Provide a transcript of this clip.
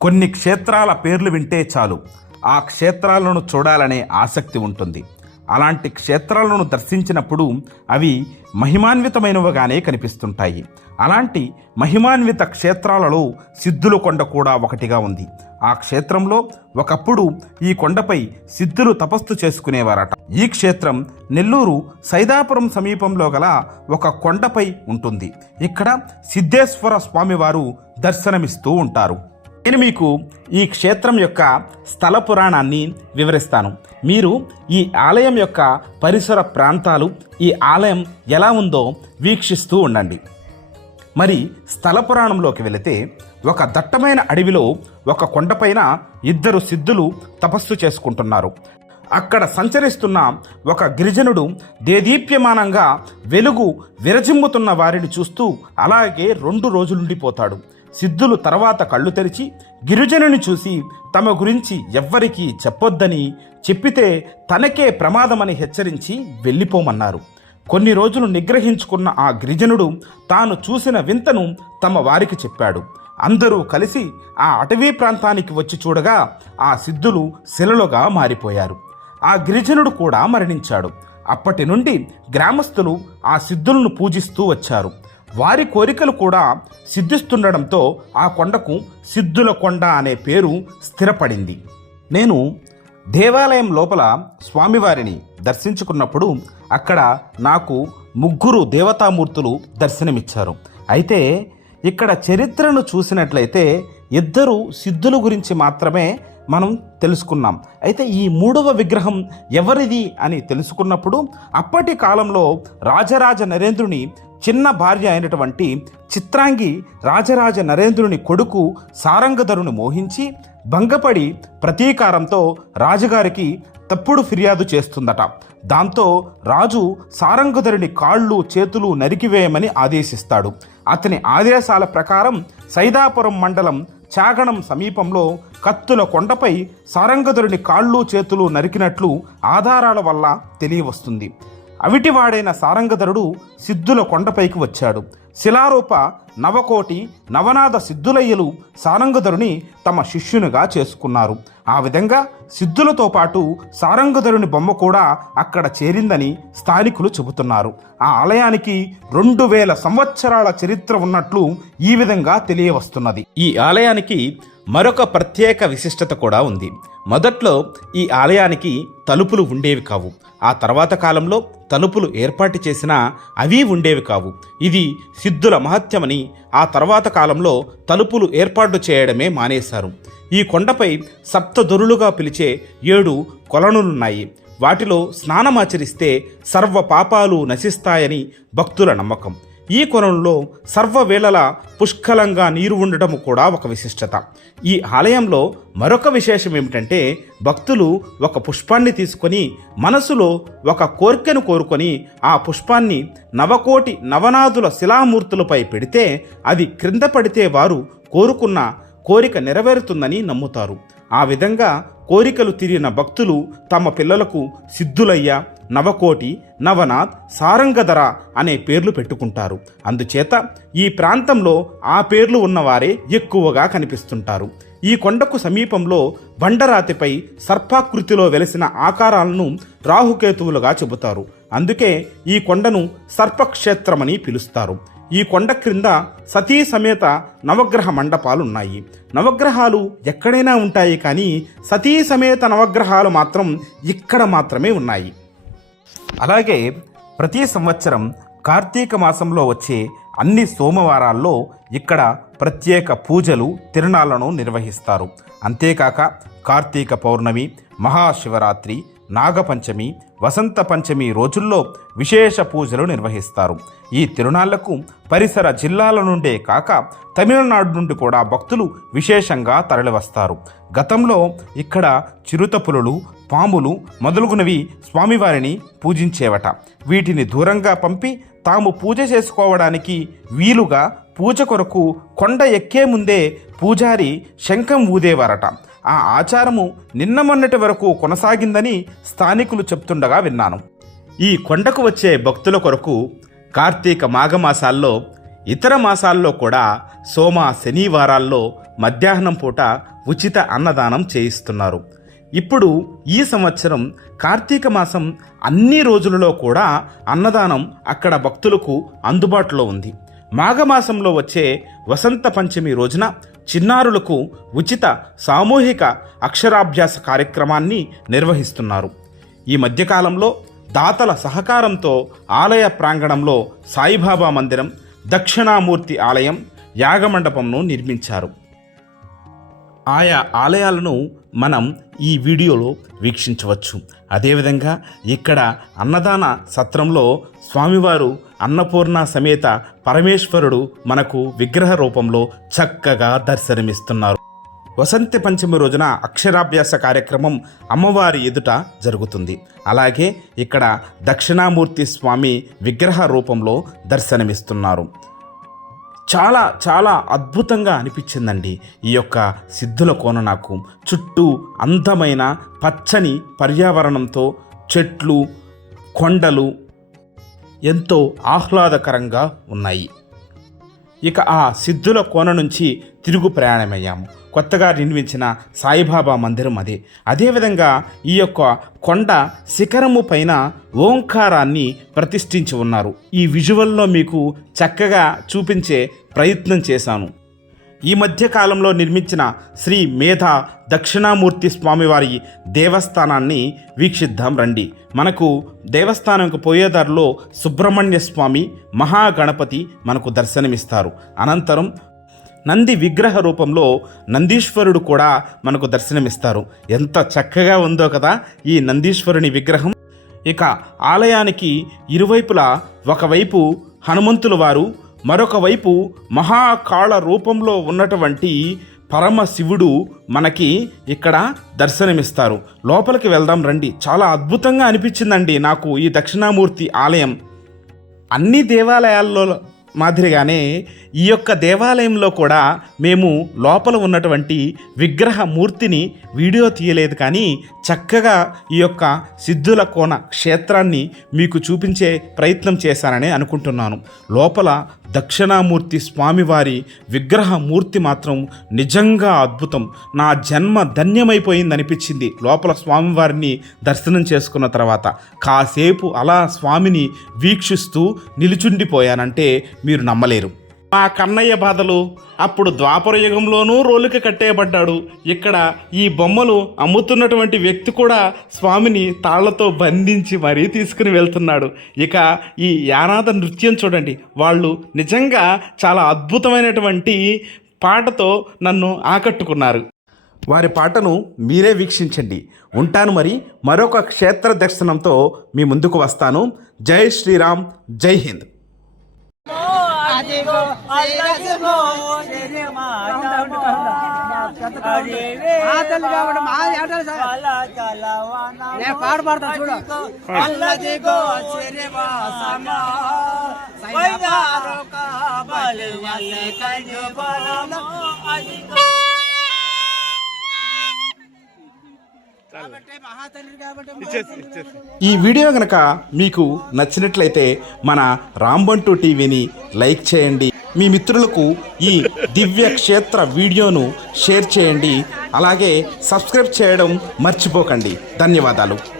కొన్ని క్షేత్రాల పేర్లు వింటే చాలు. ఆ క్షేత్రాలను చూడాలనే ఆసక్తి ఉంటుంది. అలాంటి క్షేత్రాలను దర్శించినప్పుడు అవి మహిమాన్వితమైనవిగానే కనిపిస్తుంటాయి. అలాంటి మహిమాన్విత క్షేత్రాలలో సిద్ధుల కొండ కూడా ఒకటిగా ఉంది. ఆ క్షేత్రంలో ఒకప్పుడు ఈ కొండపై సిద్ధులు తపస్సు చేసుకునేవారట. ఈ క్షేత్రం నెల్లూరు సైదాపురం సమీపంలో గల ఒక కొండపై ఉంటుంది. ఇక్కడ సిద్ధేశ్వర స్వామివారు దర్శనమిస్తూ ఉంటారు. నేను మీకు ఈ క్షేత్రం యొక్క స్థల పురాణాన్ని వివరిస్తాను. మీరు ఈ ఆలయం యొక్క పరిసర ప్రాంతాలు ఈ ఆలయం ఎలా ఉందో వీక్షిస్తూ ఉండండి. మరి స్థల పురాణంలోకి వెళితే ఒక దట్టమైన అడవిలో ఒక కొండపైన ఇద్దరు సిద్ధులు తపస్సు చేసుకుంటున్నారు. అక్కడ సంచరిస్తున్న ఒక గిరిజనుడు దేదీప్యమానంగా వెలుగు విరజిమ్ముతున్న వారిని చూస్తూ అలాగే రెండు రోజులుండిపోతాడు. సిద్ధులు తర్వాత కళ్ళు తెరిచి గిరిజనుని చూసి తమ గురించి ఎవ్వరికీ చెప్పొద్దని చెప్పితే తనకే ప్రమాదమని హెచ్చరించి వెళ్ళిపోమన్నారు. కొన్ని రోజులు నిగ్రహించుకున్న ఆ గిరిజనుడు తాను చూసిన వింతను తమ వారికి చెప్పాడు. అందరూ కలిసి ఆ అటవీ ప్రాంతానికి వచ్చి చూడగా ఆ సిద్ధులు శిలలుగా మారిపోయారు. ఆ గిరిజనుడు కూడా మరణించాడు. అప్పటి నుండి గ్రామస్తులు ఆ సిద్ధులను పూజిస్తూ వచ్చారు. వారి కోరికలు కూడా సిద్ధిస్తుండడంతో ఆ కొండకు సిద్ధుల కొండ అనే పేరు స్థిరపడింది. నేను దేవాలయం లోపల స్వామివారిని దర్శించుకున్నప్పుడు అక్కడ నాకు ముగ్గురు దేవతామూర్తులు దర్శనమిచ్చారు. అయితే ఇక్కడ చరిత్రను చూసినట్లయితే ఇద్దరు సిద్ధుల గురించి మాత్రమే మనం తెలుసుకున్నాం. అయితే ఈ మూడవ విగ్రహం ఎవరిది అని తెలుసుకున్నప్పుడు అప్పటి కాలంలో రాజరాజ నరేంద్రుని చిన్న భార్య అయినటువంటి చిత్రాంగి రాజరాజ నరేంద్రుని కొడుకు సారంగధరుని మోహించి భంగపడి ప్రతీకారంతో రాజుగారికి తప్పుడు ఫిర్యాదు చేస్తుందట. దాంతో రాజు సారంగధరుని కాళ్ళు చేతులు నరికివేయమని ఆదేశిస్తాడు. అతని ఆదేశాల ప్రకారం సైదాపురం మండలం చాగణం సమీపంలో కత్తుల కొండపై సారంగధరుని కాళ్ళు చేతులు నరికినట్లు ఆధారాల వల్ల తెలియవస్తుంది. అవిటివాడైన సారంగధరుడు సిద్ధుల కొండపైకి వచ్చాడు. శిలారూప నవకోటి నవనాథ సిద్ధులయ్యలు సారంగధరుని తమ శిష్యునిగా చేసుకున్నారు. ఆ విధంగా సిద్ధులతో పాటు సారంగధరుని బొమ్మ కూడా అక్కడ చేరిందని స్థానికులు చెబుతున్నారు. ఆ ఆలయానికి రెండు వేల సంవత్సరాల చరిత్ర ఉన్నట్లు ఈ విధంగా తెలియవస్తున్నది. ఈ ఆలయానికి మరొక ప్రత్యేక విశిష్టత కూడా ఉంది. మొదట్లో ఈ ఆలయానికి తలుపులు ఉండేవి కావు. ఆ తర్వాత కాలంలో తలుపులు ఏర్పాటు చేసినా అవి ఉండేవి కావు. ఇది సిద్ధుల మహత్యమని ఆ తర్వాత కాలంలో తలుపులు ఏర్పాటు చేయడమే మానేశారు. ఈ కొండపై సప్తదొరులుగా పిలిచే ఏడు కొలనులున్నాయి. వాటిలో స్నానమాచరిస్తే సర్వ పాపాలు నశిస్తాయని భక్తుల నమ్మకం. ఈ కొలంలో సర్వవేళల పుష్కలంగా నీరు ఉండటం కూడా ఒక విశిష్టత. ఈ ఆలయంలో మరొక విశేషం ఏమిటంటే భక్తులు ఒక పుష్పాన్ని తీసుకొని మనసులో ఒక కోరికను కోరుకొని ఆ పుష్పాన్ని నవకోటి నవనాథుల శిలామూర్తులపై పెడితే అది క్రింద పడితే వారు కోరుకున్న కోరిక నెరవేరుతుందని నమ్ముతారు. ఆ విధంగా కోరికలు తీరిన భక్తులు తమ పిల్లలకు సిద్ధులయ్య నవకోటి నవనాథ్ సారంగధర అనే పేర్లు పెట్టుకుంటారు. అందుచేత ఈ ప్రాంతంలో ఆ పేర్లు ఉన్నవారే ఎక్కువగా కనిపిస్తుంటారు. ఈ కొండకు సమీపంలో బండరాతిపై సర్పాకృతిలో వెలిసిన ఆకారాలను రాహుకేతువులుగా చెబుతారు. అందుకే ఈ కొండను సర్పక్షేత్రమని పిలుస్తారు. ఈ కొండ క్రింద సతీ సమేత నవగ్రహ మండపాలున్నాయి. నవగ్రహాలు ఎక్కడైనా ఉంటాయి కానీ సతీ సమేత నవగ్రహాలు మాత్రం ఇక్కడ మాత్రమే ఉన్నాయి. అలాగే ప్రతి సంవత్సరం కార్తీక మాసంలో వచ్చే అన్ని సోమవారాల్లో ఇక్కడ ప్రత్యేక పూజలు తిరునాళ్ళను నిర్వహిస్తారు. అంతేకాక కార్తీక పౌర్ణమి మహాశివరాత్రి నాగపంచమి వసంత పంచమి రోజుల్లో విశేష పూజలు నిర్వహిస్తారు. ఈ తిరునాళ్ళకు పరిసర జిల్లాల నుండే కాక తమిళనాడు నుండి కూడా భక్తులు విశేషంగా తరలివస్తారు. గతంలో ఇక్కడ చిరుతపులులు పాములు మొదలుగునవి స్వామివారిని పూజించేవట. వీటిని దూరంగా పంపి తాము పూజ చేసుకోవడానికి వీలుగా పూజ కొరకు కొండ ఎక్కే ముందే పూజారి శంఖం ఊదేవారట. ఆ ఆచారము నిన్న మొన్నటి వరకు కొనసాగిందని స్థానికులు చెప్తుండగా విన్నాను. ఈ కొండకు వచ్చే భక్తుల కొరకు కార్తీక మాఘమాసాల్లో ఇతర మాసాల్లో కూడా సోమ శనివారాల్లో మధ్యాహ్నం పూట ఉచిత అన్నదానం చేయిస్తున్నారు. ఇప్పుడు ఈ సంవత్సరం కార్తీక మాసం అన్ని రోజులలో కూడా అన్నదానం అక్కడ భక్తులకు అందుబాటులో ఉంది. మాఘమాసంలో వచ్చే వసంత పంచమి రోజున చిన్నారులకు ఉచిత సామూహిక అక్షరాభ్యాస కార్యక్రమాన్ని నిర్వహిస్తున్నారు. ఈ మధ్యకాలంలో దాతల సహకారంతో ఆలయ ప్రాంగణంలో సాయిబాబా మందిరం దక్షిణామూర్తి ఆలయం యాగమండపంను నిర్మించారు. ఆయా ఆలయాలను మనం ఈ వీడియోలో వీక్షించవచ్చు. అదేవిధంగా ఇక్కడ అన్నదాన సత్రంలో స్వామివారు అన్నపూర్ణ సమేత పరమేశ్వరుడు మనకు విగ్రహ రూపంలో చక్కగా దర్శనమిస్తున్నారు. వసంత పంచమి రోజున అక్షరాభ్యాస కార్యక్రమం అమ్మవారి ఎదుట జరుగుతుంది. అలాగే ఇక్కడ దక్షిణామూర్తి స్వామి విగ్రహ రూపంలో దర్శనమిస్తున్నారు. చాలా చాలా అద్భుతంగా అనిపించిందండి ఈ యొక్క సిద్ధుల కోన నాకు. చుట్టూ అందమైన పచ్చని పర్యావరణంతో చెట్లు కొండలు ఎంతో ఆహ్లాదకరంగా ఉన్నాయి. ఇక ఆ సిద్ధుల కోన నుంచి తిరుగు ప్రయాణమయ్యాము. కొత్తగా నిర్మించిన సాయిబాబా మందిరం అదే. అదేవిధంగా ఈ యొక్క కొండ శిఖరము పైన ఓంకారాన్ని ప్రతిష్ఠించి ఉన్నారు. ఈ విజువల్లో మీకు చక్కగా చూపించే ప్రయత్నం చేశాను. ఈ మధ్యకాలంలో నిర్మించిన శ్రీ మేధా దక్షిణామూర్తి స్వామివారి దేవస్థానాన్ని వీక్షిద్దాం రండి. మనకు దేవస్థానంకు పోయేదారిలో సుబ్రహ్మణ్య స్వామి మహాగణపతి మనకు దర్శనమిస్తారు. అనంతరం నంది విగ్రహ రూపంలో నందీశ్వరుడు కూడా మనకు దర్శనమిస్తారు. ఎంత చక్కగా ఉందో కదా ఈ నందీశ్వరుని విగ్రహం. ఇక ఆలయానికి ఇరువైపులా ఒకవైపు హనుమంతుల వారు మరొక వైపు మహాకాళ రూపంలో ఉన్నటువంటి పరమశివుడు మనకి ఇక్కడ దర్శనమిస్తారు. లోపలికి వెళ్దాం రండి. చాలా అద్భుతంగా అనిపించిందండి నాకు ఈ దక్షిణామూర్తి ఆలయం. అన్ని దేవాలయాల్లో మాదిరిగానే ఈ యొక్క దేవాలయంలో కూడా మేము లోపల ఉన్నటువంటి విగ్రహ మూర్తిని వీడియో తీయలేదు కానీ చక్కగా ఈ యొక్క సిద్ధుల కోన క్షేత్రాన్ని మీకు చూపించే ప్రయత్నం చేశానని అనుకుంటున్నాను. లోపల దక్షిణామూర్తి స్వామివారి విగ్రహ మూర్తి మాత్రం నిజంగా అద్భుతం. నా జన్మ ధన్యమైపోయింది అనిపించింది లోపల స్వామివారిని దర్శనం చేసుకున్న తర్వాత కాసేపు అలా స్వామిని వీక్షిస్తూ నిలుచుండిపోయానంటే మీరు నమ్మలేరు. మా కన్నయ్య బాధలు అప్పుడు ద్వాపర యుగంలోనూ రోలుకి కట్టేయబడ్డాడు. ఇక్కడ ఈ బొమ్మలు అమ్ముతున్నటువంటి వ్యక్తి కూడా స్వామిని తాళ్ళతో బంధించి మరీ తీసుకుని వెళ్తున్నాడు. ఇక ఈ యానాద నృత్యం చూడండి. వాళ్ళు నిజంగా చాలా అద్భుతమైనటువంటి పాటతో నన్ను ఆకట్టుకున్నారు. వారి పాటను మీరే వీక్షించండి. ఉంటాను మరి మరొక క్షేత్ర దర్శనంతో మీ ముందుకు వస్తాను. జై శ్రీరామ్ జై హింద్. అదిగో అల్లదిగో సిరిమా నేను పాట పాడతా చూడు. అల్లదిగో సిరిమా సమా వైదారు కాబలి వల్లే కండు బలము. అదిగో కాబట్టి మహాతల్లి కాబట్టి ఈ వీడియో కనుక మీకు నచ్చినట్లయితే మన రాంబంటూ టీవీని లైక్ చేయండి. మీ మిత్రులకు ఈ దివ్య క్షేత్ర వీడియోను షేర్ చేయండి. అలాగే సబ్స్క్రైబ్ చేయడం మర్చిపోకండి. ధన్యవాదాలు.